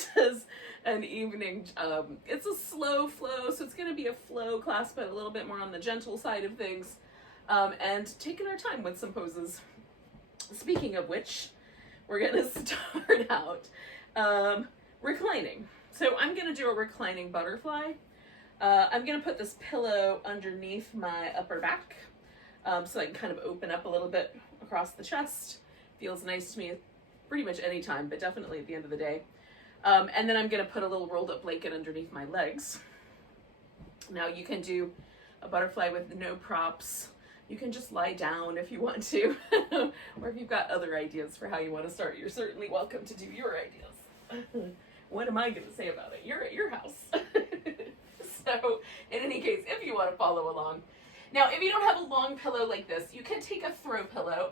this is an evening, it's a slow flow, so it's going to be a flow class, but a little bit more on the gentle side of things, and taking our time with some poses. Speaking of which, we're going to start out reclining. So I'm going to do a reclining butterfly. I'm going to put this pillow underneath my upper back, so I can kind of open up a little bit across the chest. Feels nice to me pretty much any time, but definitely at the end of the day. And then I'm going to put a little rolled up blanket underneath my legs. Now you can do a butterfly with no props. You can just lie down if you want to, or if you've got other ideas for how you want to start, you're certainly welcome to do your ideas. What am I going to say about it? You're at your house. So in any case, if you want to follow along. Now, if you don't have a long pillow like this, you can take a throw pillow.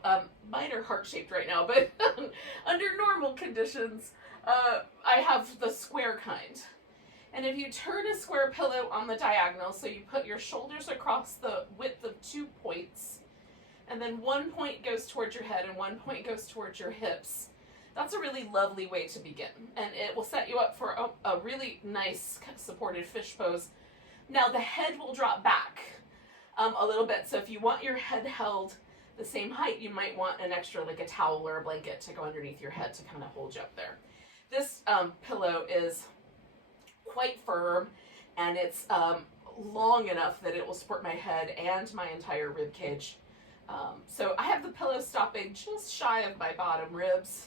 Mine are heart-shaped right now, but under normal conditions, I have the square kind. And if you turn a square pillow on the diagonal, so you put your shoulders across the width of 2 points, and then 1 point goes towards your head and 1 point goes towards your hips, that's a really lovely way to begin. And it will set you up for a really nice supported fish pose. Now, the head will drop back a little bit, so if you want your head held the same height, you might want an extra, like a towel or a blanket to go underneath your head to kind of hold you up there. This pillow is quite firm, and it's long enough that it will support my head and my entire rib cage. So I have the pillow stopping just shy of my bottom ribs,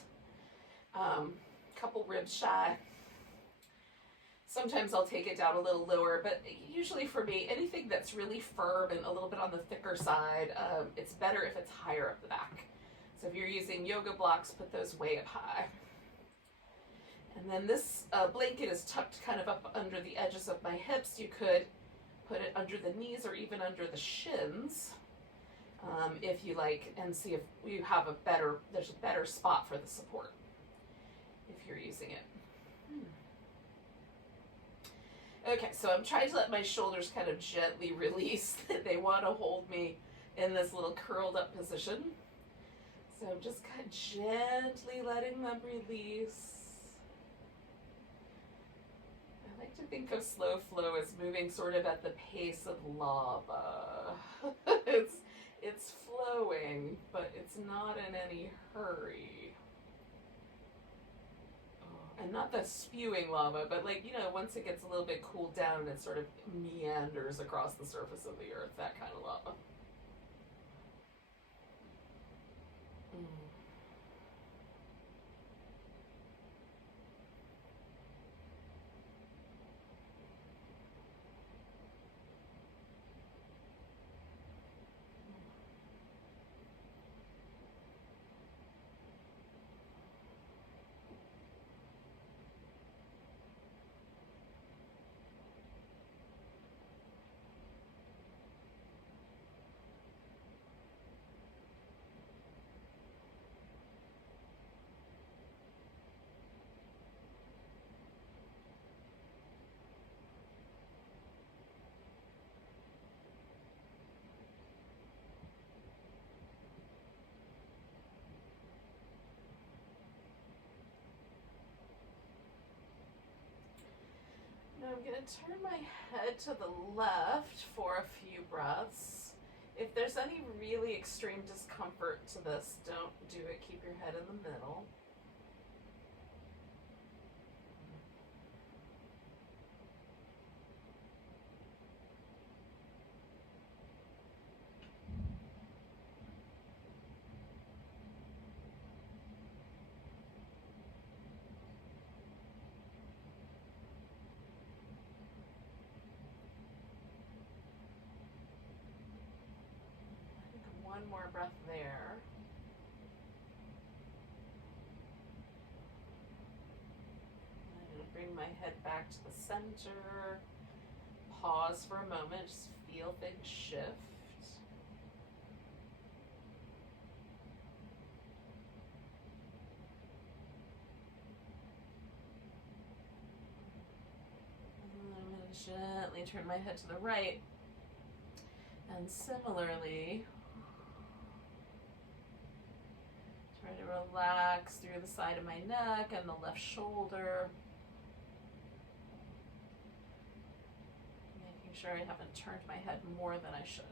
couple ribs shy. Sometimes I'll take it down a little lower, but usually for me, anything that's really firm and a little bit on the thicker side, it's better if it's higher up the back. So if you're using yoga blocks, put those way up high. And then this blanket is tucked kind of up under the edges of my hips. You could put it under the knees or even under the shins, if you like, and see if you have there's a better spot for the support if you're using it. Okay, so I'm trying to let my shoulders kind of gently release. They want to hold me in this little curled up position. So I'm just kind of gently letting them release. I like to think of slow flow as moving sort of at the pace of lava. It's flowing, but it's not in any hurry. And not the spewing lava, but like, you know, once it gets a little bit cooled down and it sort of meanders across the surface of the earth, that kind of lava. Now I'm going to turn my head to the left for a few breaths. If there's any really extreme discomfort to this, don't do it. Keep your head in the middle. One more breath there. I'm going to bring my head back to the center. Pause for a moment, just feel things shift. And I'm going to gently turn my head to the right. And similarly, try to relax through the side of my neck and the left shoulder. sure I haven't turned my head more than I should.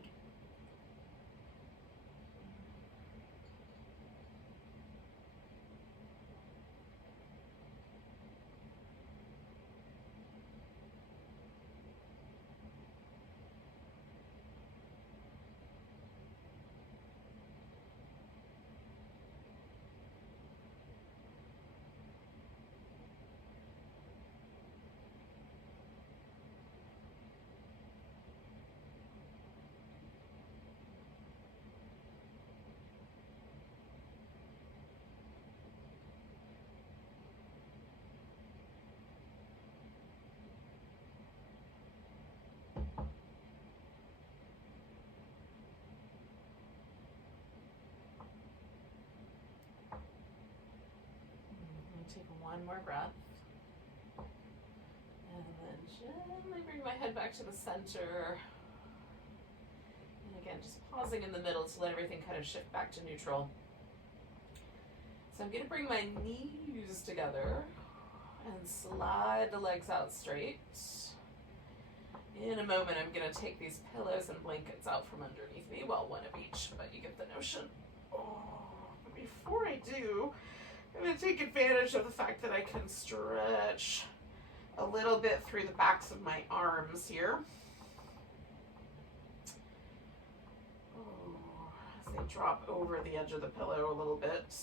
Take one more breath. And then gently bring my head back to the center. And again, just pausing in the middle to let everything kind of shift back to neutral. So I'm going to bring my knees together and slide the legs out straight. In a moment, I'm going to take these pillows and blankets out from underneath me. Well, one of each, but you get the notion. But before I do, I'm going to take advantage of the fact that I can stretch a little bit through the backs of my arms here. As they drop over the edge of the pillow a little bit.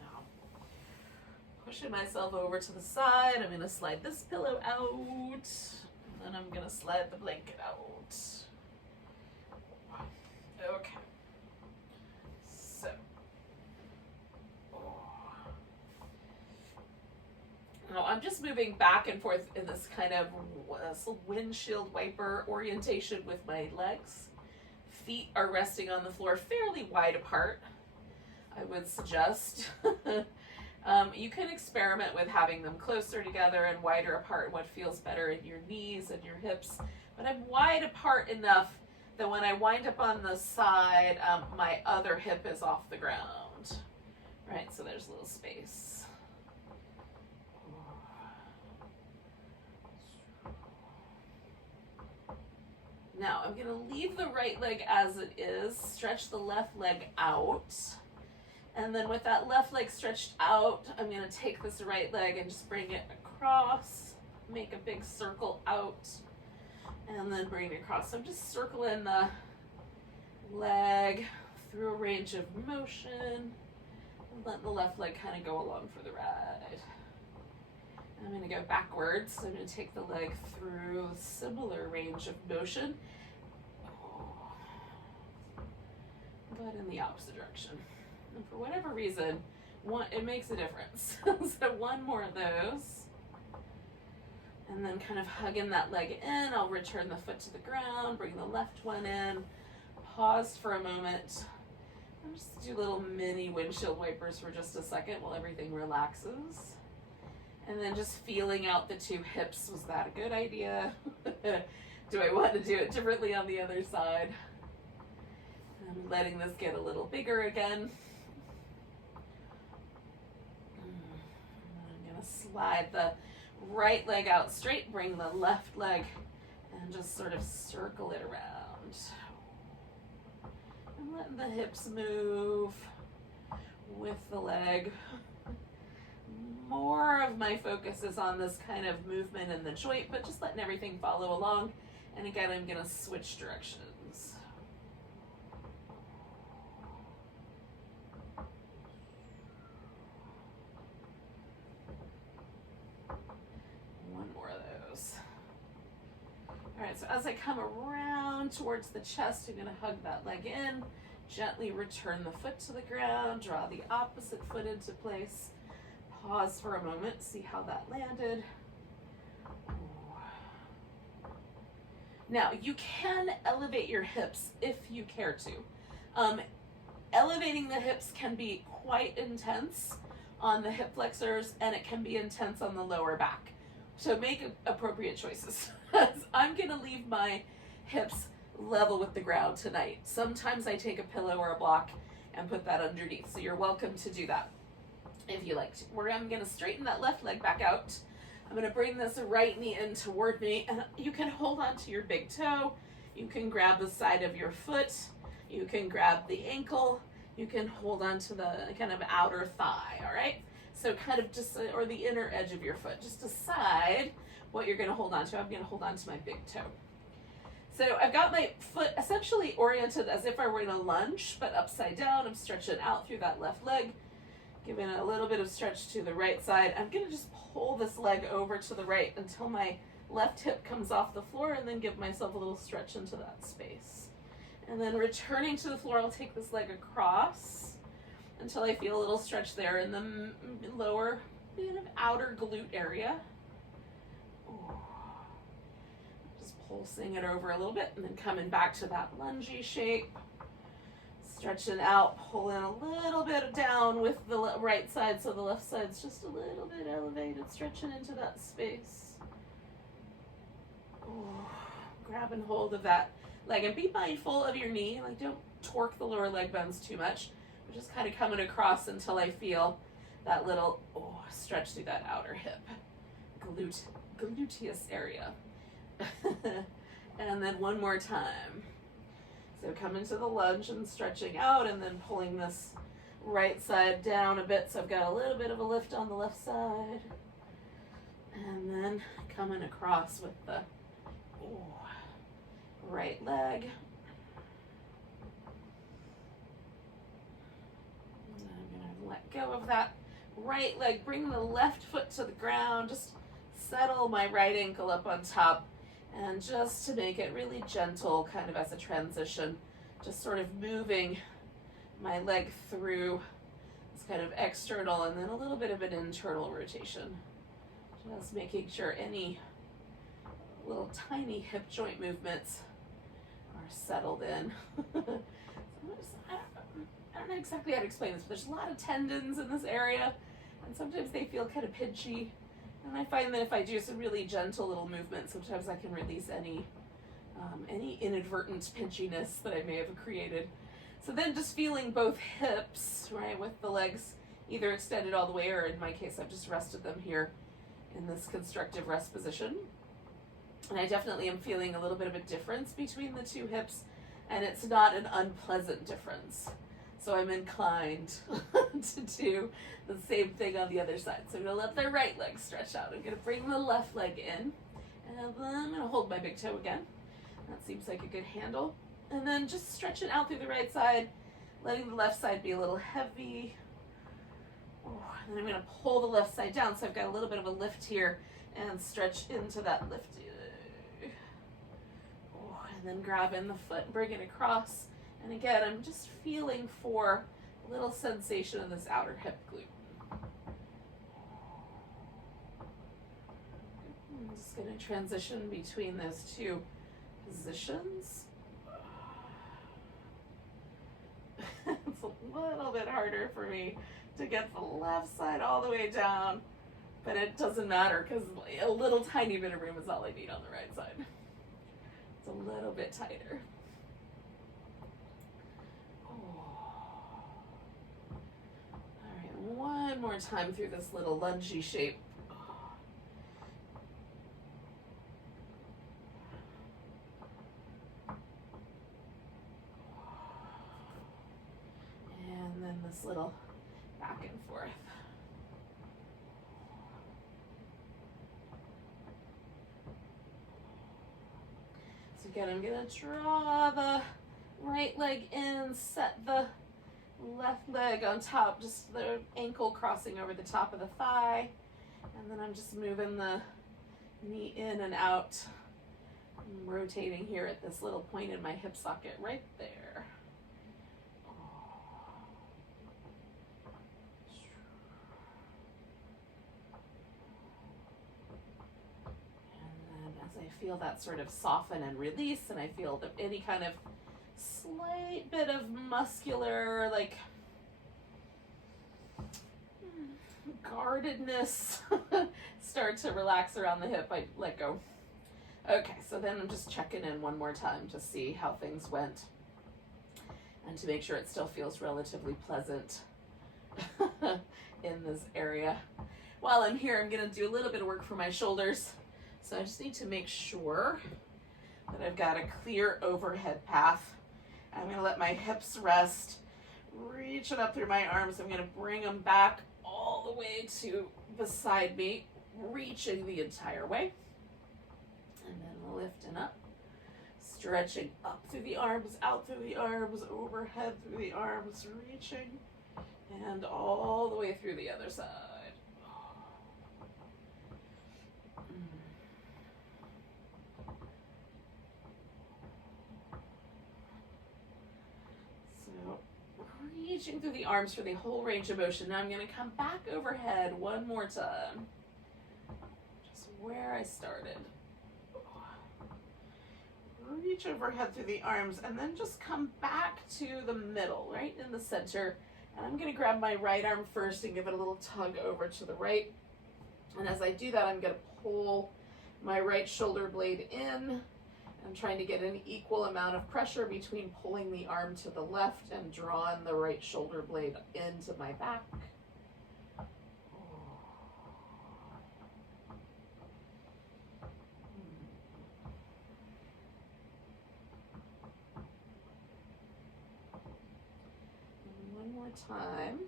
Now, pushing myself over to the side, I'm going to slide this pillow out, and then I'm going to slide the blanket out. Okay, so now I'm just moving back and forth in this kind of windshield wiper orientation with my legs. Feet are resting on the floor fairly wide apart, I would suggest. You can experiment with having them closer together and wider apart, what feels better in your knees and your hips, but I'm wide apart enough that when I wind up on the side, my other hip is off the ground, right? So there's a little space. Now I'm gonna leave the right leg as it is, stretch the left leg out, and then with that left leg stretched out, I'm gonna take this right leg and just bring it across, make a big circle out, and then bring it across. So I'm just circling the leg through a range of motion and letting the left leg kind of go along for the ride. I'm going to go backwards. So I'm going to take the leg through a similar range of motion, but in the opposite direction. And for whatever reason, it makes a difference. So one more of those. And then kind of hugging that leg in, I'll return the foot to the ground, bring the left one in, pause for a moment, and just do little mini windshield wipers for just a second while everything relaxes. And then just feeling out the two hips. Was that a good idea? Do I want to do it differently on the other side? I'm letting this get a little bigger again. I'm going to slide the right leg out straight, bring the left leg and just sort of circle it around. And letting the hips move with the leg. More of my focus is on this kind of movement in the joint, but just letting everything follow along. And again, I'm going to switch directions. All right, so as I come around towards the chest, I'm going to hug that leg in, gently return the foot to the ground, draw the opposite foot into place, pause for a moment, see how that landed. Now, you can elevate your hips if you care to. Elevating the hips can be quite intense on the hip flexors, and it can be intense on the lower back. So make appropriate choices. I'm gonna leave my hips level with the ground tonight. Sometimes I take a pillow or a block and put that underneath, so you're welcome to do that. if you like to. I'm going to straighten that left leg back out. I'm going to bring this right knee in toward me, and you can hold on to your big toe. You can grab the side of your foot. You can grab the ankle. You can hold on to the kind of outer thigh, all right? So kind of just, or the inner edge of your foot. Just decide what you're going to hold on to. I'm going to hold on to my big toe. So I've got my foot essentially oriented as if I were in a lunge, but upside down. I'm stretching out through that left leg, giving a little bit of stretch to the right side. I'm going to just pull this leg over to the right until my left hip comes off the floor, and then give myself a little stretch into that space. And then returning to the floor, I'll take this leg across until I feel a little stretch there in the lower, kind of outer glute area. Ooh. Just pulsing it over a little bit, and then coming back to that lungy shape. Stretching out, pulling a little bit down with the right side, so the left side's just a little bit elevated, stretching into that space. Ooh. Grabbing hold of that leg, and be mindful of your knee. Like, don't torque the lower leg bones too much. We're just kind of coming across until I feel that little stretch through that outer hip, gluteus area. And then one more time. So coming to the lunge and stretching out, and then pulling this right side down a bit, so I've got a little bit of a lift on the left side. And then coming across with the right leg. And I'm going to let go of that right leg, bring the left foot to the ground, just settle my right ankle up on top, and just to make it really gentle, kind of as a transition, just sort of moving my leg through this kind of external and then a little bit of an internal rotation. Just making sure any little tiny hip joint movements are settled in. I don't know exactly how to explain this, but there's a lot of tendons in this area, and sometimes they feel kind of pinchy. And I find that if I do some really gentle little movements, sometimes I can release any inadvertent pinchiness that I may have created. So then just feeling both hips, right, with the legs either extended all the way, or in my case, I've just rested them here in this constructive rest position. And I definitely am feeling a little bit of a difference between the two hips, and it's not an unpleasant difference. So I'm inclined to do the same thing on the other side. So I'm going to let the right leg stretch out. I'm going to bring the left leg in, and then I'm going to hold my big toe again. That seems like a good handle. And then just stretching out through the right side, letting the left side be a little heavy. And then I'm going to pull the left side down, so I've got a little bit of a lift here, and stretch into that lift. And then grabbing the foot, bring it across. And again, I'm just feeling for a little sensation of this outer hip glute. I'm just going to transition between those two positions. It's a little bit harder for me to get the left side all the way down, but it doesn't matter because a little tiny bit of room is all I need on the right side. It's a little bit tighter. One more time through this little lungy shape. And then this little back and forth. So again, I'm going to draw the right leg in, set the left leg on top, just the ankle crossing over the top of the thigh, and then I'm just moving the knee in and out. I'm rotating here at this little point in my hip socket right there. And then as I feel that sort of soften and release, and I feel any kind of slight bit of muscular, like, guardedness start to relax around the hip, I let go. Okay, so then I'm just checking in one more time to see how things went and to make sure it still feels relatively pleasant in this area. While I'm here, I'm gonna do a little bit of work for my shoulders. So I just need to make sure that I've got a clear overhead path. I'm gonna let my hips rest, reaching up through my arms. I'm gonna bring them back all the way to beside me, reaching the entire way. And then lifting up, stretching up through the arms, out through the arms, overhead through the arms, reaching, and all the way through the other side. So reaching through the arms for the whole range of motion. Now I'm going to come back overhead one more time, just where I started. Reach overhead through the arms and then just come back to the middle, right in the center. And I'm going to grab my right arm first and give it a little tug over to the right. And as I do that, I'm going to pull my right shoulder blade in. I'm trying to get an equal amount of pressure between pulling the arm to the left and drawing the right shoulder blade into my back. Time,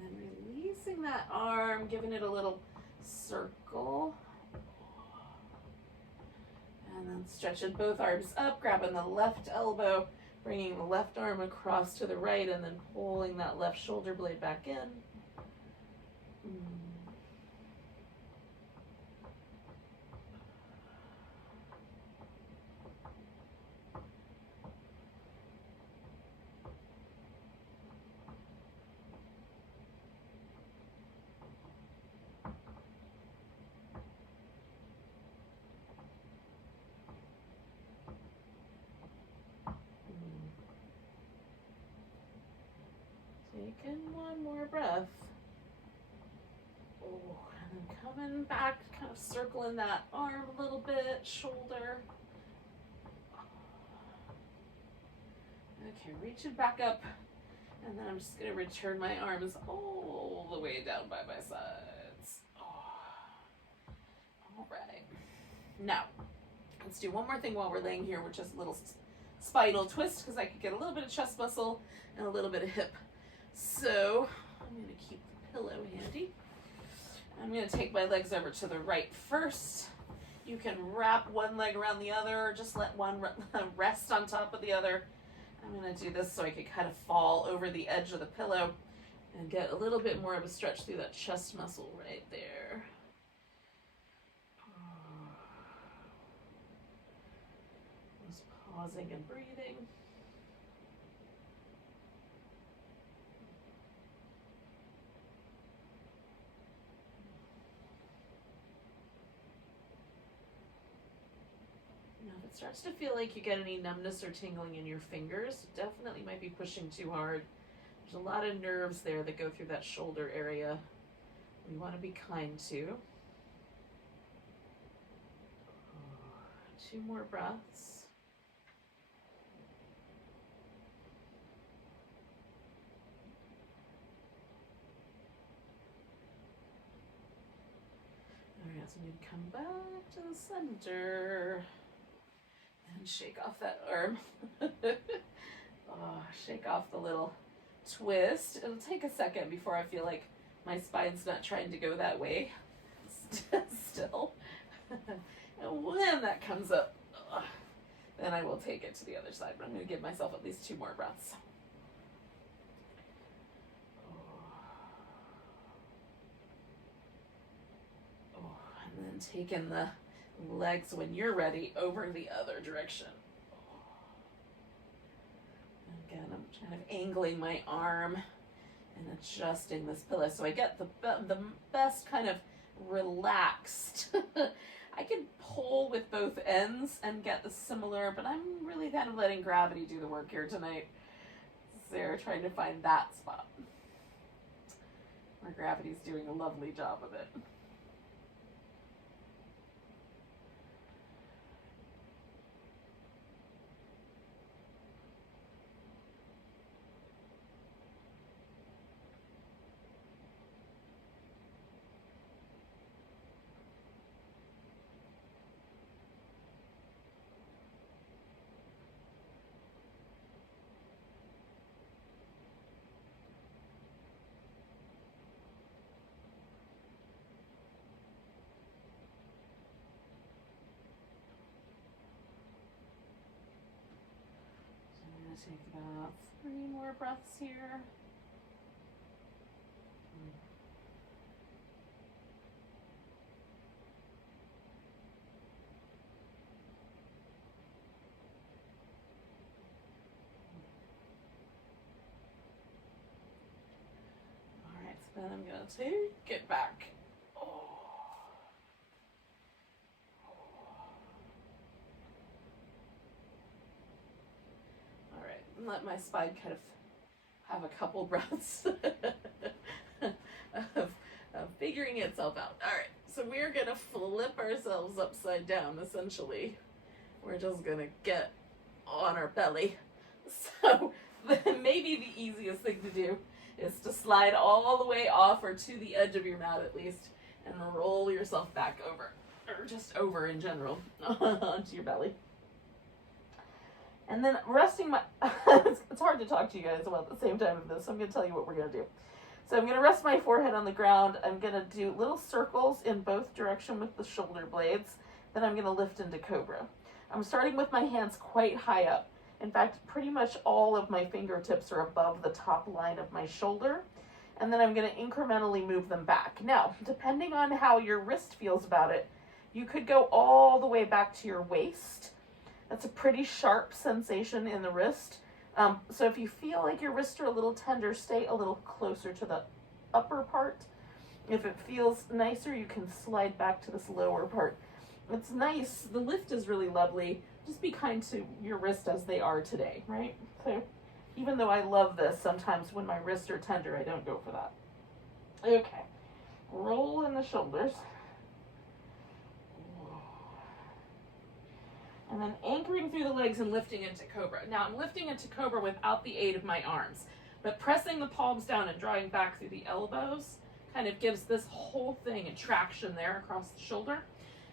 and then releasing that arm, giving it a little circle, and then stretching both arms up, grabbing the left elbow, bringing the left arm across to the right, and then pulling that left shoulder blade back in. Taking one more breath. Oh, and then coming back, kind of circling that arm a little bit, shoulder. Okay, reaching back up, and then I'm just going to return my arms all the way down by my sides. All right. Now, let's do one more thing while we're laying here, which is a little spinal twist, because I could get a little bit of chest muscle and a little bit of hip. So I'm going to keep the pillow handy. I'm going to take my legs over to the right first. You can wrap one leg around the other, or just let one rest on top of the other. I'm going to do this so I can kind of fall over the edge of the pillow and get a little bit more of a stretch through that chest muscle right there. Just pausing and breathing. If it starts to feel like you get any numbness or tingling in your fingers, definitely might be pushing too hard. There's a lot of nerves there that go through that shoulder area. We want to be kind to. 2 more breaths. All right, so I'm going to come back to the center. And shake off that arm. Shake off the little twist. It'll take a second before I feel like my spine's not trying to go that way still. And when that comes up, then I will take it to the other side. But I'm going to give myself at least 2 more breaths. And then taking the legs, when you're ready, over the other direction. Again, I'm kind of angling my arm and adjusting this pillow so I get the best kind of relaxed. I can pull with both ends and get the similar, but I'm really kind of letting gravity do the work here tonight. So trying to find that spot where gravity's doing a lovely job of it. Take about 3 more breaths here. All right, so then I'm going to take it back. Let my spine kind of have a couple breaths of figuring itself out. All right, so we're gonna flip ourselves upside down, essentially. We're just gonna get on our belly. So then maybe the easiest thing to do is to slide all the way off or to the edge of your mat at least and roll yourself back over, or just over in general, onto your belly. And then resting my, it's hard to talk to you guys about at the same time of this, so I'm going to tell you what we're going to do. So I'm going to rest my forehead on the ground. I'm going to do little circles in both directions with the shoulder blades. Then I'm going to lift into cobra. I'm starting with my hands quite high up. In fact, pretty much all of my fingertips are above the top line of my shoulder. And then I'm going to incrementally move them back. Now, depending on how your wrist feels about it, you could go all the way back to your waist. That's a pretty sharp sensation in the wrist. So if you feel like your wrists are a little tender, stay a little closer to the upper part. If it feels nicer, you can slide back to this lower part. It's nice. The lift is really lovely. Just be kind to your wrist as they are today, right? So even though I love this, sometimes when my wrists are tender, I don't go for that. Okay. Roll in the shoulders. And then anchoring through the legs and lifting into cobra. Now I'm lifting into cobra without the aid of my arms, but pressing the palms down and drawing back through the elbows kind of gives this whole thing a traction there across the shoulder.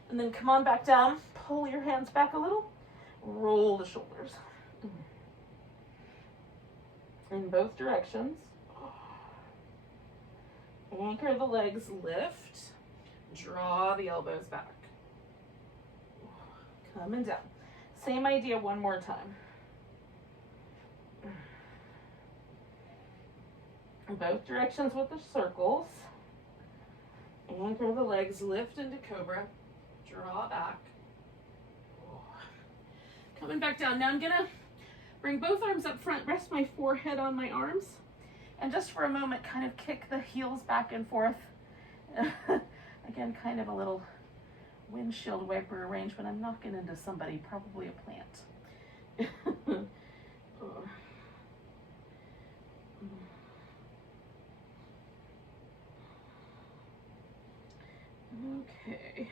And then come on back down, pull your hands back a little, roll the shoulders in both directions. Anchor the legs, lift, draw the elbows back. Coming down. Same idea one more time. Both directions with the circles. Anchor the legs, lift into cobra, draw back. Coming back down. Now I'm gonna bring both arms up front, rest my forehead on my arms, and just for a moment kind of kick the heels back and forth. Again, kind of a little windshield wiper arrangement. I'm knocking into somebody, probably a plant. Okay.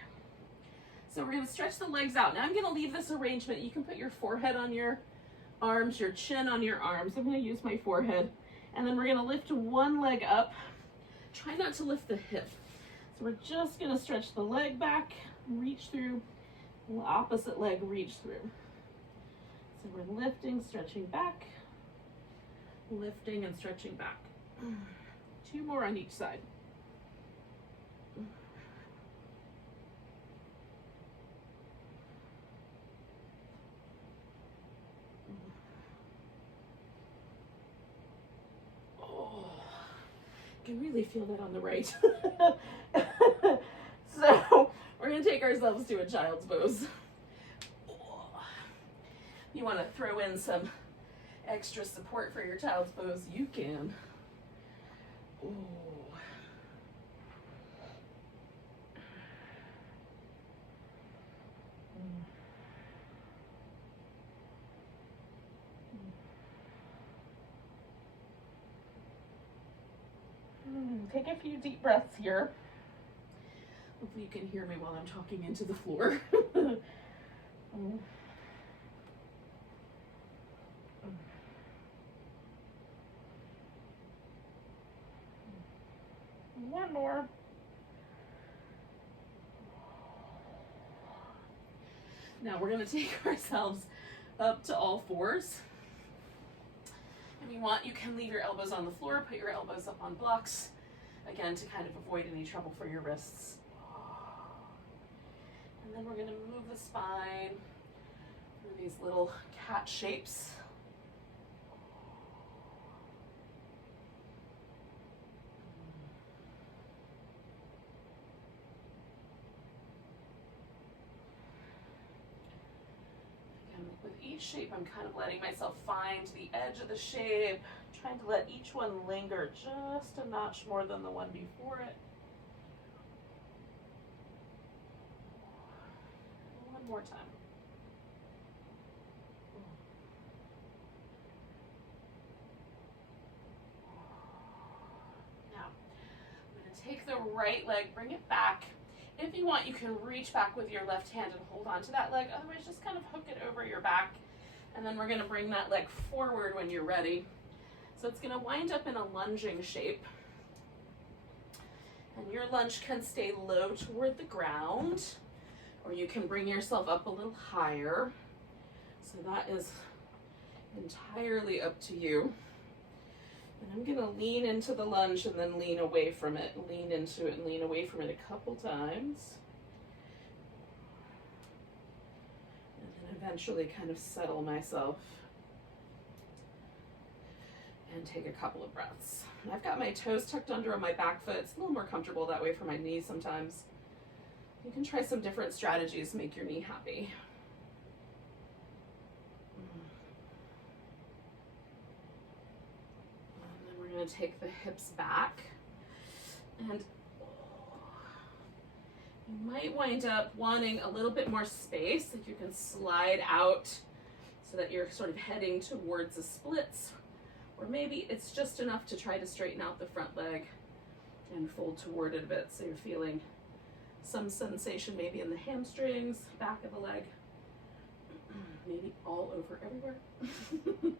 So we're going to stretch the legs out. Now I'm going to leave this arrangement. You can put your forehead on your arms, your chin on your arms. I'm going to use my forehead. And then we're going to lift one leg up. Try not to lift the hip. So we're just going to stretch the leg back, reach through, the opposite leg reach through. So we're lifting, stretching back, lifting and stretching back. 2 more on each side. I can really feel that on the right. So we're going to take ourselves to a child's pose. You want to throw in some extra support for your child's pose, you can. Take a few deep breaths here. Hopefully you can hear me while I'm talking into the floor. One more. Now we're going to take ourselves up to all fours. If you want, you can leave your elbows on the floor, put your elbows up on blocks, again, to kind of avoid any trouble for your wrists. And then we're going to move the spine through these little cat shapes. each shape, I'm kind of letting myself find the edge of the shape, trying to let each one linger just a notch more than the one before it. One more time. Now, I'm going to take the right leg, bring it back. If you want, you can reach back with your left hand and hold on to that leg. Otherwise, just kind of hook it over your back. And then we're going to bring that leg forward when you're ready. So it's going to wind up in a lunging shape. And your lunge can stay low toward the ground, or you can bring yourself up a little higher. So that is entirely up to you. And I'm going to lean into the lunge and then lean away from it. Lean into it and lean away from it a couple times. And then eventually kind of settle myself and take a couple of breaths. I've got my toes tucked under on my back foot. It's a little more comfortable that way for my knees sometimes. You can try some different strategies to make your knee happy. And then we're going to take the hips back. And you might wind up wanting a little bit more space, if you can slide out so that you're sort of heading towards the splits. Or maybe it's just enough to try to straighten out the front leg and fold toward it a bit, so you're feeling some sensation maybe in the hamstrings, back of the leg, maybe all over everywhere. So I'm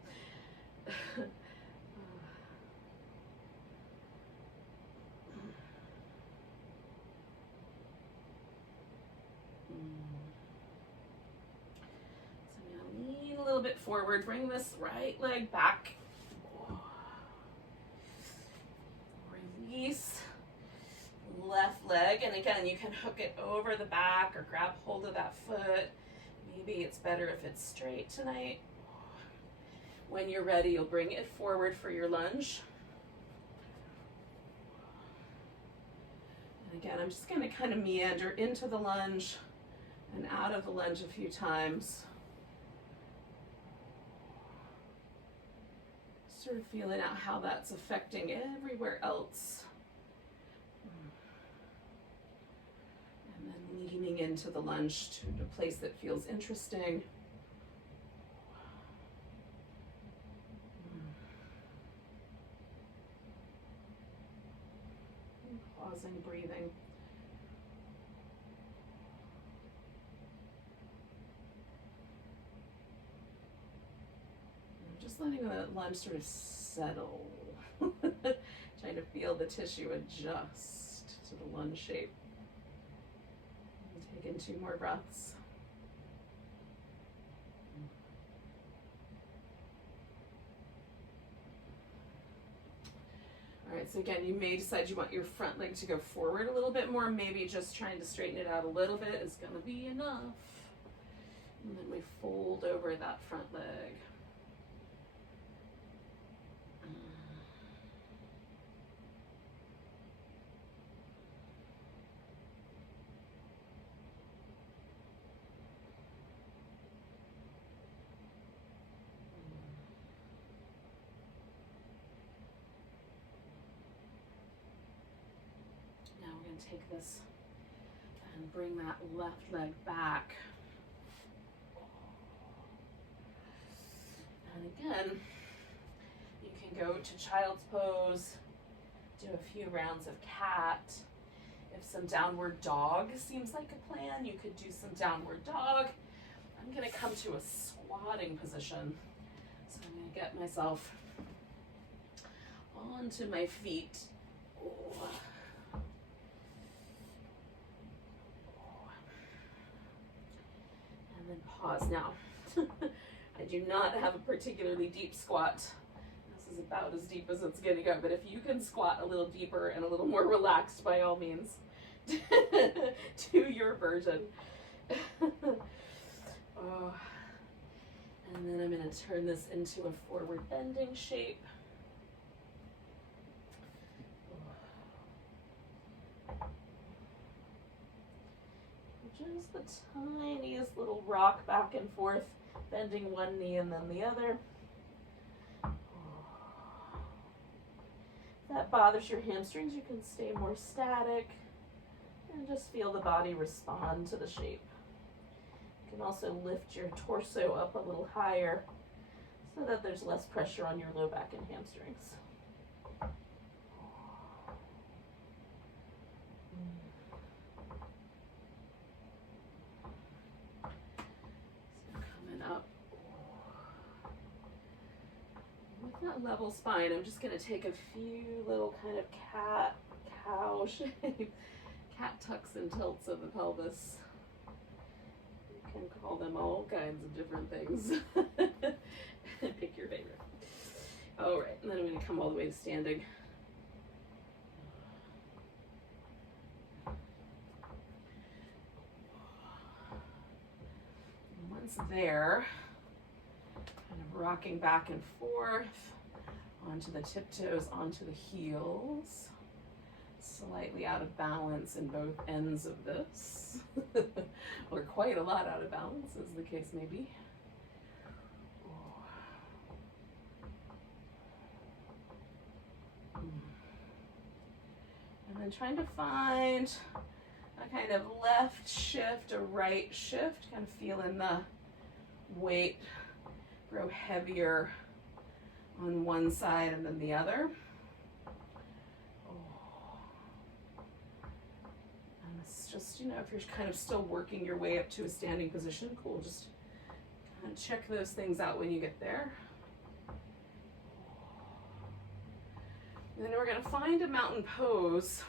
going to lean a little bit forward, bring this right leg back. Release left leg, and again, you can hook it over the back or grab hold of that foot. Maybe it's better if it's straight tonight. When you're ready, you'll bring it forward for your lunge. And again, I'm just going to kind of meander into the lunge and out of the lunge a few times. Sort of feeling out how that's affecting everywhere else. And then leaning into the lunge to a place that feels interesting. And pausing, breathing. Just letting the lunge sort of settle. Trying to feel the tissue adjust to the lunge shape. And take in 2 more breaths. All right, so again, you may decide you want your front leg to go forward a little bit more. Maybe just trying to straighten it out a little bit is going to be enough. And then we fold over that front leg. Take this and bring that left leg back. And again, you can go to child's pose, do a few rounds of cat. If some downward dog seems like a plan, you could do some downward dog. I'm going to come to a squatting position. So I'm going to get myself onto my feet. And then pause. Now, I do not have a particularly deep squat. This is about as deep as it's going to go, but if you can squat a little deeper and a little more relaxed, by all means, do your version. Oh. And then I'm going to turn this into a forward bending shape. Just the tiniest little rock back and forth Bending one knee and then the other. If that bothers your hamstrings, you can stay more static and just feel the body respond to the shape. You can also lift your torso up a little higher so that there's less pressure on your low back and hamstrings. So coming up with that level spine, I'm just going to take a few little kind of cat, cow shape, cat tucks and tilts of the pelvis. You can call them all kinds of different things. Pick your favorite. All right, and then I'm going to come all the way to standing. And once there, kind of rocking back and forth onto the tiptoes, onto the heels. Slightly out of balance in both ends of this, or quite a lot out of balance, as the case may be. And then trying to find a kind of left shift, a right shift, kind of feeling the weight grow heavier on one side and then the other. And it's just, you know, if you're kind of still working your way up to a standing position, cool, just kind of check those things out when you get there. And then we're going to find a mountain pose,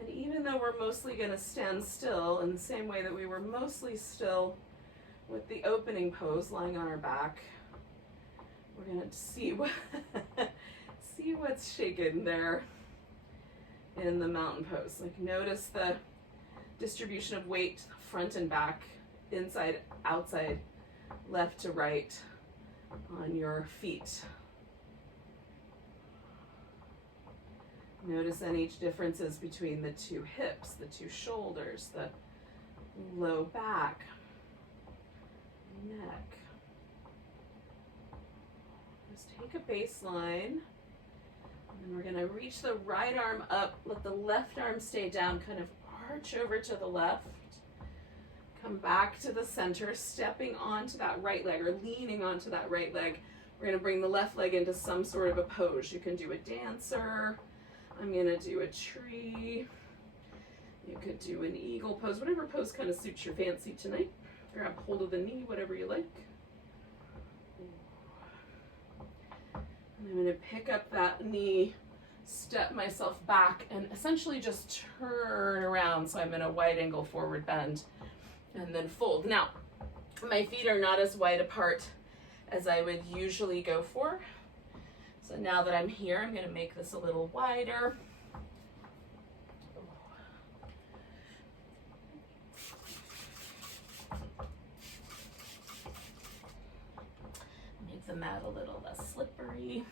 and even though we're mostly going to stand still in the same way that we were mostly still with the opening pose, lying on our back, we're going to see see what's shaken there in the mountain pose. Like, notice the distribution of weight, front and back, inside, outside, left to right on your feet. Notice any differences between the two hips, the two shoulders, the low back, neck. Just take a baseline, and then we're going to reach the right arm up, let the left arm stay down, kind of arch over to the left, come back to the center, stepping onto that right leg or leaning onto that right leg. We're going to bring the left leg into some sort of a pose. You can do a dancer. I'm going to do a tree. You could do an eagle pose, whatever pose kind of suits your fancy tonight. Grab hold of the knee, whatever you like. And I'm going to pick up that knee, step myself back, and essentially just turn around so I'm in a wide angle forward bend, and then fold. Now, my feet are not as wide apart as I would usually go for. So now that I'm here, I'm going to make this a little wider. Make the mat a little less slippery.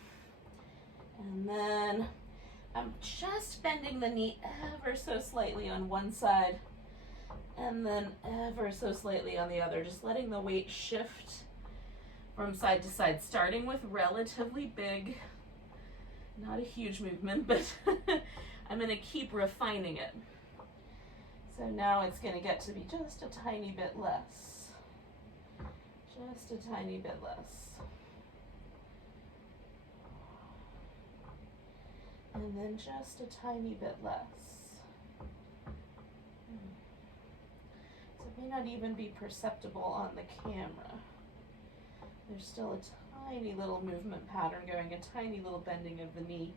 And then I'm just bending the knee ever so slightly on one side and then ever so slightly on the other, just letting the weight shift from side to side, starting with relatively big, not a huge movement, but I'm going to keep refining it. So now it's going to get to be just a tiny bit less. Just a tiny bit less. And then just a tiny bit less. So it may not even be perceptible on the camera. There's still a tiny little movement pattern going, a tiny little bending of the knee,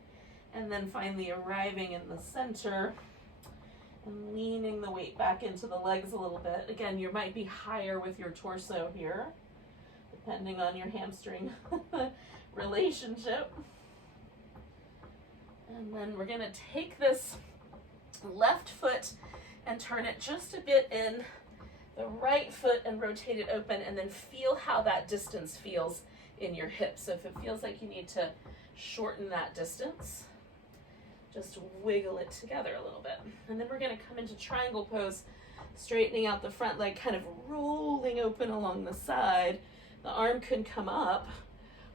and then finally arriving in the center and leaning the weight back into the legs a little bit. Again, you might be higher with your torso here, depending on your hamstring relationship. And then we're going to take this left foot and turn it just a bit in the right foot and rotate it open, and then feel how that distance feels in your hips. So if it feels like you need to shorten that distance, just wiggle it together a little bit. And then we're going to come into triangle pose, straightening out the front leg, kind of rolling open along the side, The arm could come up,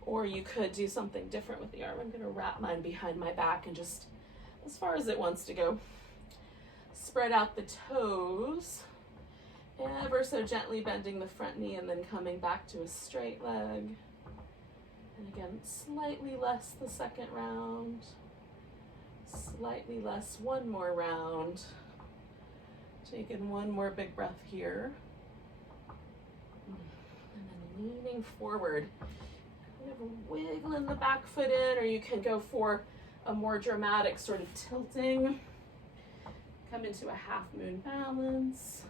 or you could do something different with the arm. I'm gonna wrap mine behind my back and just as far as it wants to go. Spread out the toes, ever so gently bending the front knee and then coming back to a straight leg. And again, slightly less the second round, slightly less one more round. Taking one more big breath here. And then leaning forward, kind of wiggling the back foot in, or you can go for a more dramatic sort of tilting. Come into a half moon balance.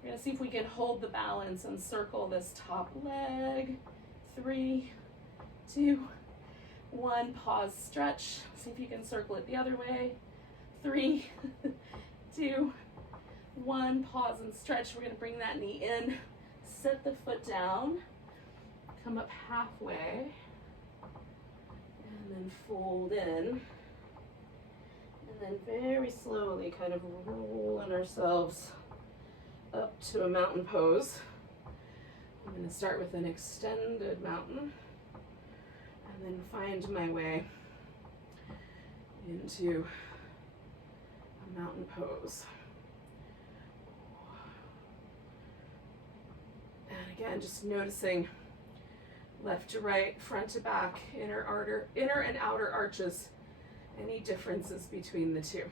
We're gonna see if we can hold the balance and circle this top leg. 3, 2, 1, pause, stretch. See if you can circle it the other way. 3, 2, 1, pause and stretch. We're gonna bring that knee in, set the foot down, come up halfway, and then fold in. And then very slowly kind of rolling ourselves up to a mountain pose. I'm gonna start with an extended mountain and then find my way into a mountain pose. And again, just noticing left to right, front to back, inner and outer arches, any differences between the two.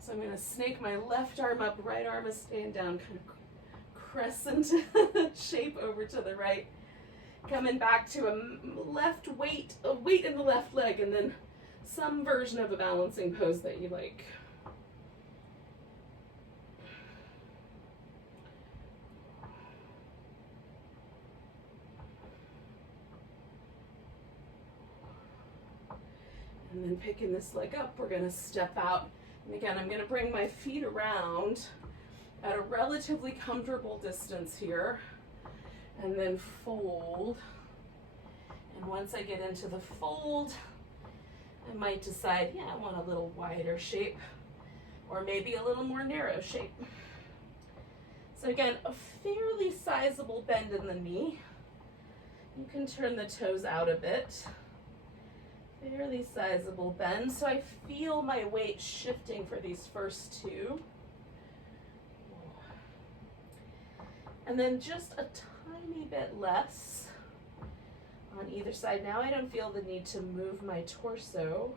So I'm going to snake my left arm up, right arm is staying down, kind of crescent shape over to the right, coming back to a weight in the left leg, and then some version of a balancing pose that you like. And then picking this leg up, we're gonna step out. And again, I'm gonna bring my feet around at a relatively comfortable distance here, and then fold. And once I get into the fold, I might decide, yeah, I want a little wider shape, or maybe a little more narrow shape. So again, a fairly sizable bend in the knee. You can turn the toes out a bit. Fairly sizable bend, so I feel my weight shifting for these first two. And then just a tiny bit less on either side. Now I don't feel the need to move my torso.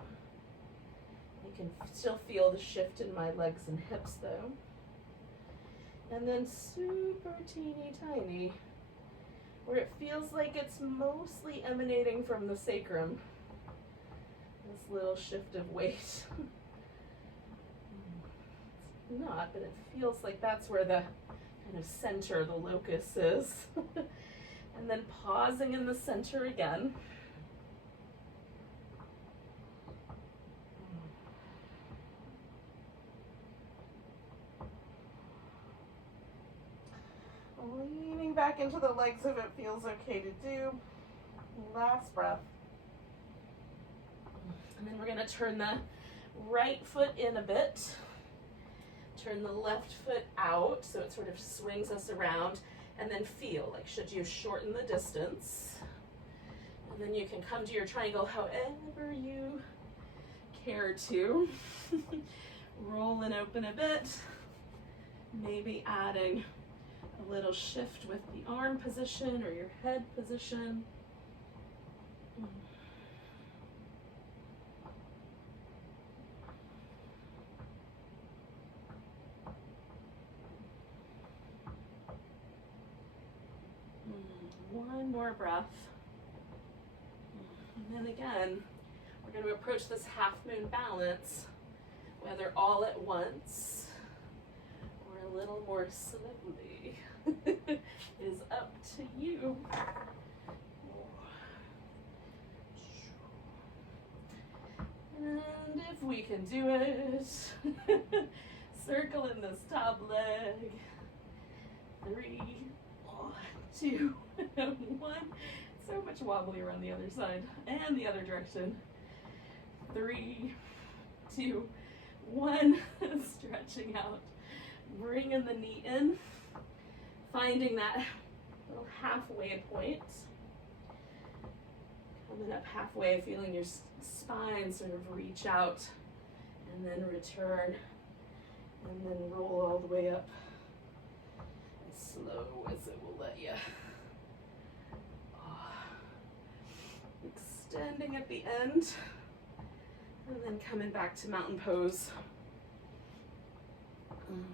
You can still feel the shift in my legs and hips though. And then super teeny tiny, where it feels like it's mostly emanating from the sacrum. This little shift of weight. It's not, but it feels like that's where the kind of center, the locus is. And then pausing in the center again. Leaning back into the legs if it feels okay to do. Last breath. And then we're going to turn the right foot in a bit, turn the left foot out so it sort of swings us around, and then feel like should you shorten the distance. And then you can come to your triangle however you care to. Roll and open a bit, maybe adding a little shift with the arm position or your head position. One more breath. And then again, we're going to approach this half moon balance, whether all at once or a little more slowly is up to you. And if we can do it, circle in this top leg. 3, 2, 1. So much wobbly around the other side and the other direction. 3, 2, 1. Stretching out. Bringing the knee in. Finding that little halfway point. Coming up halfway, feeling your spine sort of reach out and then return and then roll all the way up as slow as it will let you. Extending at the end and then coming back to mountain pose. And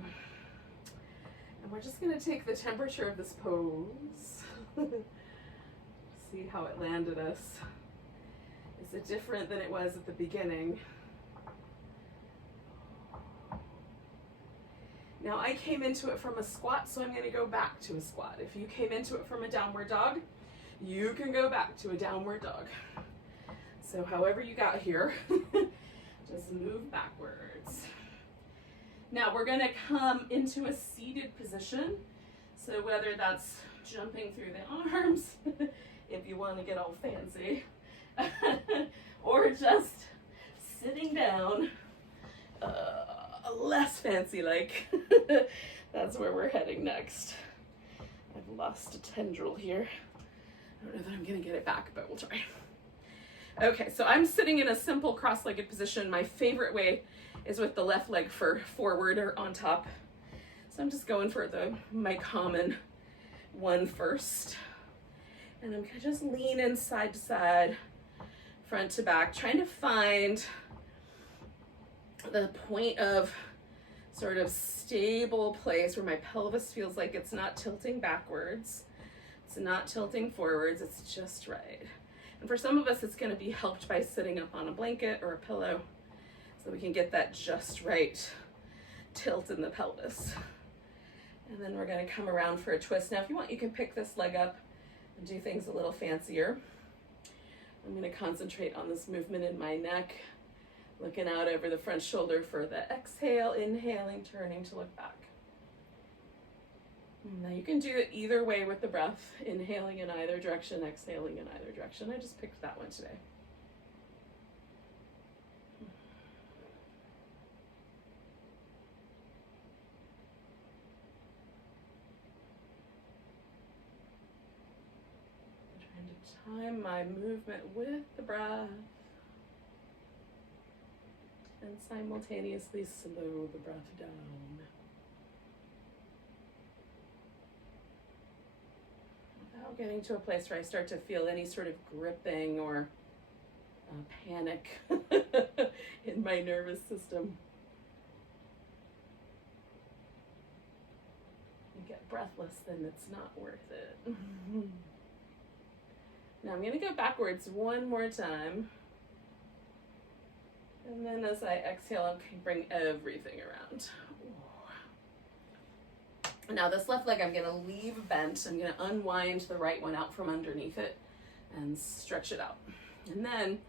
we're just going to take the temperature of this pose. See how it landed us. Is it different than it was at the beginning? Now I came into it from a squat, so I'm going to go back to a squat. If you came into it from a downward dog, you can go back to a downward dog. So however you got here, just move backwards. Now we're going to come into a seated position. So whether that's jumping through the arms, if you want to get all fancy, or just sitting down, less fancy like. That's where we're heading next. I've lost a tendril here. I don't know that I'm going to get it back, but we'll try. Okay, so I'm sitting in a simple cross-legged position. My favorite way is with the left leg forward or on top. So I'm just going for my common one first. And I'm going to just lean in side to side, front to back, trying to find the point of sort of stable place where my pelvis feels like it's not tilting backwards. It's not tilting forwards, it's just right. And for some of us, it's going to be helped by sitting up on a blanket or a pillow so we can get that just right tilt in the pelvis. And then we're going to come around for a twist. Now, if you want, you can pick this leg up and do things a little fancier. I'm going to concentrate on this movement in my neck, looking out over the front shoulder for the exhale, inhaling, turning to look back. Now you can do it either way with the breath, inhaling in either direction, exhaling in either direction. I just picked that one today. I'm trying to time my movement with the breath and simultaneously slow the breath down. Without getting to a place where I start to feel any sort of gripping or panic in my nervous system. You get breathless, then it's not worth it. Now I'm going to go backwards one more time. And then as I exhale, I can bring everything around. Now this left leg I'm going to leave bent. I'm going to unwind the right one out from underneath it and stretch it out. And then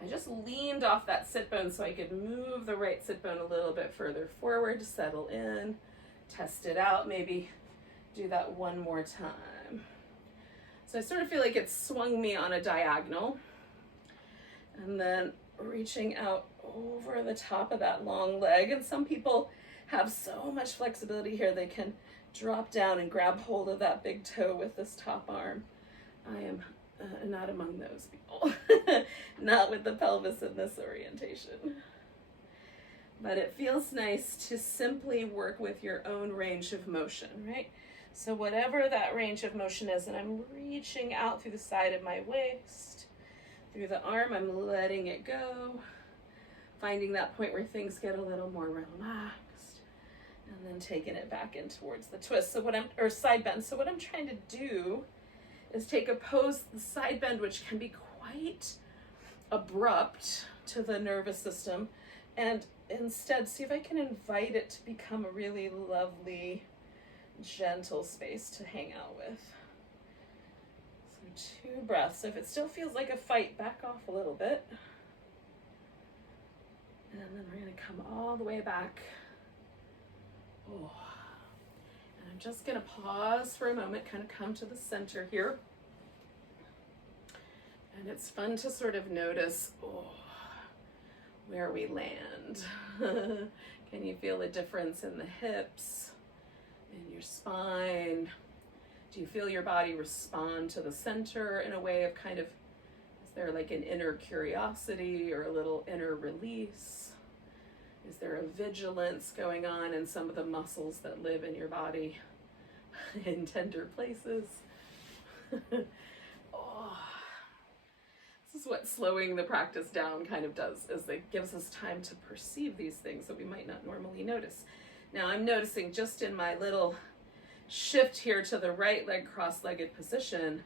I just leaned off that sit bone so I could move the right sit bone a little bit further forward, settle in, test it out, maybe do that one more time. So I sort of feel like it swung me on a diagonal. And then reaching out over the top of that long leg. And some people have so much flexibility here, they can drop down and grab hold of that big toe with this top arm. I am not among those people. Not with the pelvis in this orientation. But it feels nice to simply work with your own range of motion, right? So whatever that range of motion is, and I'm reaching out through the side of my waist, through the arm, I'm letting it go, finding that point where things get a little more relaxed. And then taking it back in towards the twist. Or side bend. So what I'm trying to do is take a pose, the side bend, which can be quite abrupt to the nervous system, and instead see if I can invite it to become a really lovely, gentle space to hang out with. So 2 breaths. So if it still feels like a fight, back off a little bit. And then we're going to come all the way back. Oh. And I'm just going to pause for a moment, kind of come to the center here. And it's fun to sort of notice where we land. Can you feel a difference in the hips, in your spine? Do you feel your body respond to the center in a way of kind of, is there like an inner curiosity or a little inner release? Is there a vigilance going on in some of the muscles that live in your body in tender places? Oh. This is what slowing the practice down kind of does, is it gives us time to perceive these things that we might not normally notice. Now I'm noticing just in my little shift here to the right leg cross-legged position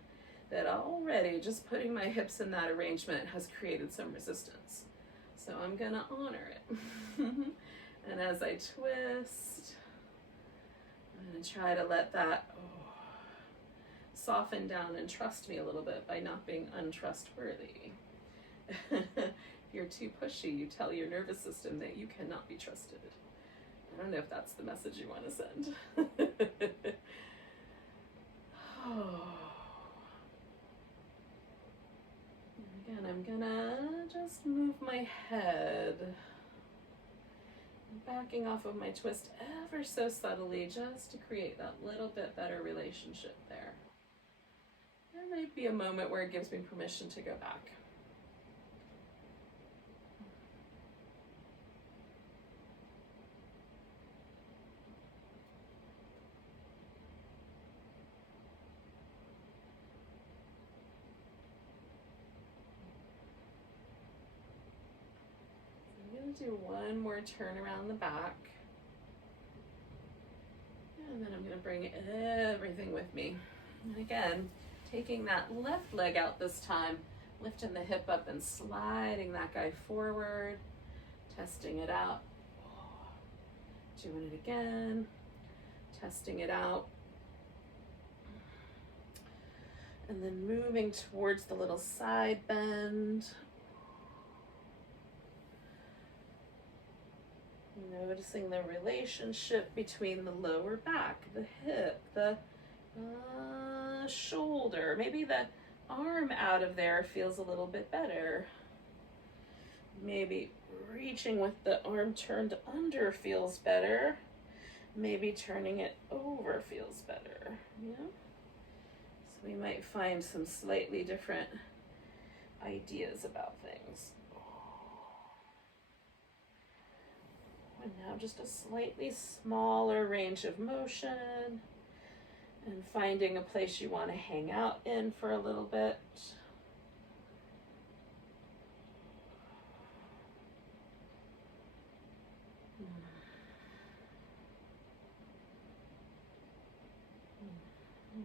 that already just putting my hips in that arrangement has created some resistance. So I'm gonna honor it. And as I twist, I'm gonna try to let that soften down and trust me a little bit by not being untrustworthy. If you're too pushy, you tell your nervous system that you cannot be trusted. I don't know if that's the message you want to send. Again, I'm gonna just move my head, backing off of my twist ever so subtly, just to create that little bit better relationship there. There might be a moment where it gives me permission to go back. I'm going to do one more turn around the back. And then I'm going to bring everything with me. And again, taking that left leg out this time, lifting the hip up and sliding that guy forward, testing it out. Doing it again, testing it out. And then moving towards the little side bend. Noticing the relationship between the lower back, the hip, the shoulder. Maybe the arm out of there feels a little bit better. Maybe reaching with the arm turned under feels better. Maybe turning it over feels better. Yeah. So we might find some slightly different ideas about things. And now just a slightly smaller range of motion, and finding a place you want to hang out in for a little bit.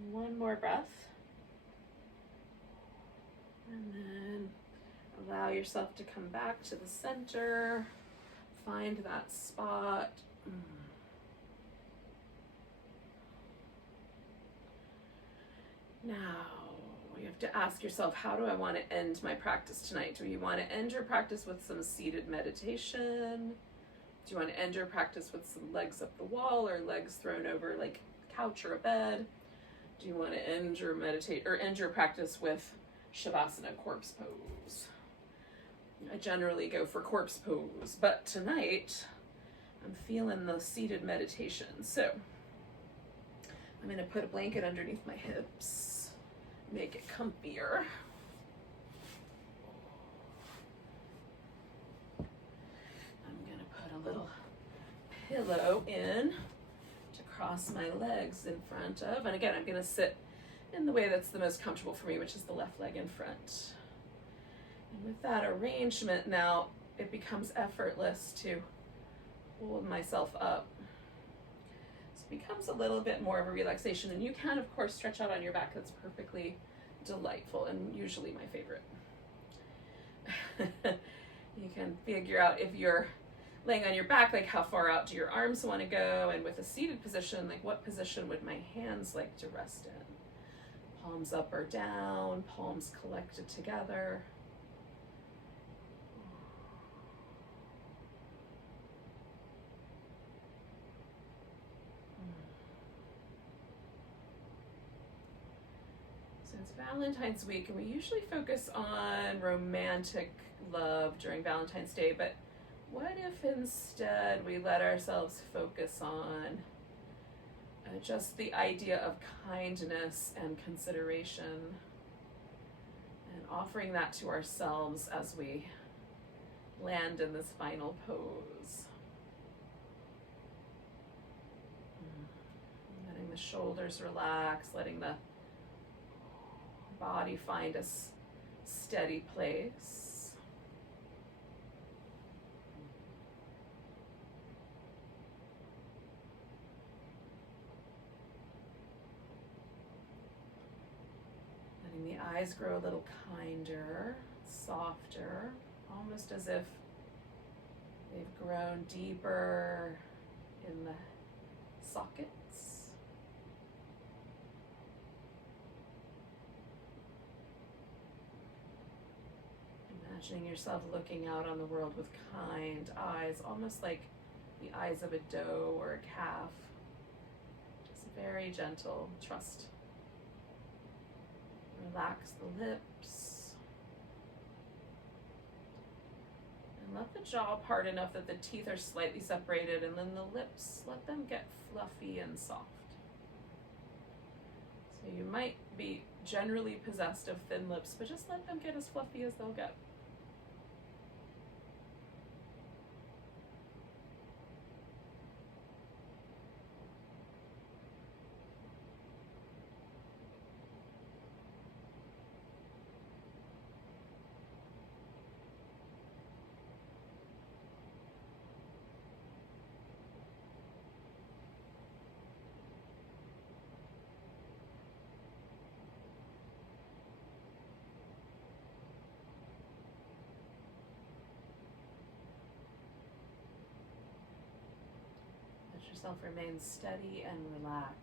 One more breath. And then allow yourself to come back to the center. Find that spot. Now, you have to ask yourself, how do I want to end my practice tonight? Do you want to end your practice with some seated meditation? Do you want to end your practice with some legs up the wall or legs thrown over like a couch or a bed? Do you want to end your practice with Shavasana, corpse pose? I generally go for corpse pose, but tonight I'm feeling the seated meditation. So I'm going to put a blanket underneath my hips, make it comfier. I'm going to put a little pillow in to cross my legs in front of, and again, I'm going to sit in the way that's the most comfortable for me, which is the left leg in front. And with that arrangement now, it becomes effortless to hold myself up. So it becomes a little bit more of a relaxation, and you can, of course, stretch out on your back. That's perfectly delightful and usually my favorite. You can figure out if you're laying on your back, like how far out do your arms want to go, and with a seated position, like what position would my hands like to rest in? Palms up or down, palms collected together. So it's Valentine's week, and we usually focus on romantic love during Valentine's Day, but what if instead we let ourselves focus on just the idea of kindness and consideration, and offering that to ourselves as we land in this final pose. Letting the shoulders relax, letting the body find a steady place. Letting the eyes grow a little kinder, softer, almost as if they've grown deeper in the sockets. Imagining yourself looking out on the world with kind eyes, almost like the eyes of a doe or a calf. Just very gentle, trust. Relax the lips. And let the jaw part enough that the teeth are slightly separated, and then the lips, let them get fluffy and soft. So you might be generally possessed of thin lips, but just let them get as fluffy as they'll get. Let yourself remain steady and relaxed.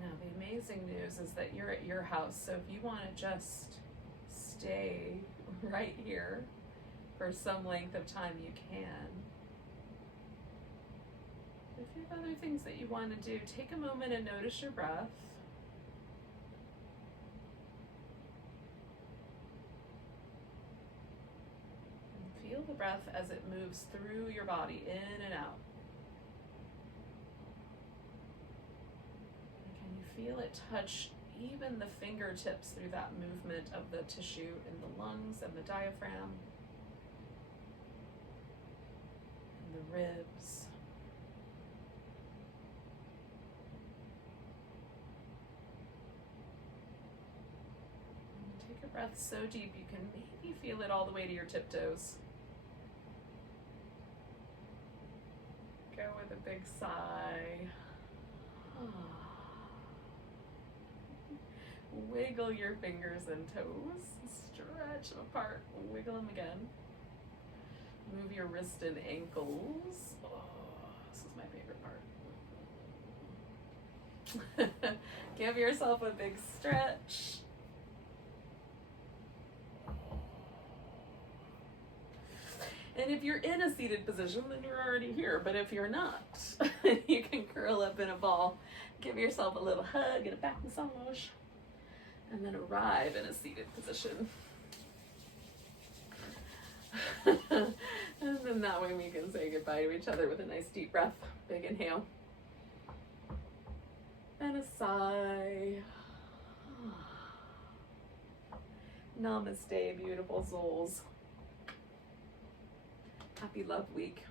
Now, the amazing news is that you're at your house, so if you want to just stay right here for some length of time, you can. If you have other things that you want to do, take a moment and notice your breath. And feel the breath as it moves through your body, in and out. Feel it touch even the fingertips through that movement of the tissue in the lungs and the diaphragm, and the ribs. And take a breath so deep you can maybe feel it all the way to your tiptoes. Go with a big sigh. Wiggle your fingers and toes, stretch them apart, wiggle them again. Move your wrist and ankles. Oh, this is my favorite part. Give yourself a big stretch. And if you're in a seated position, then you're already here. But if you're not, you can curl up in a ball. Give yourself a little hug and a back massage. And then arrive in a seated position. And then that way we can say goodbye to each other with a nice deep breath. Big inhale. And a sigh. Namaste, beautiful souls. Happy Love Week.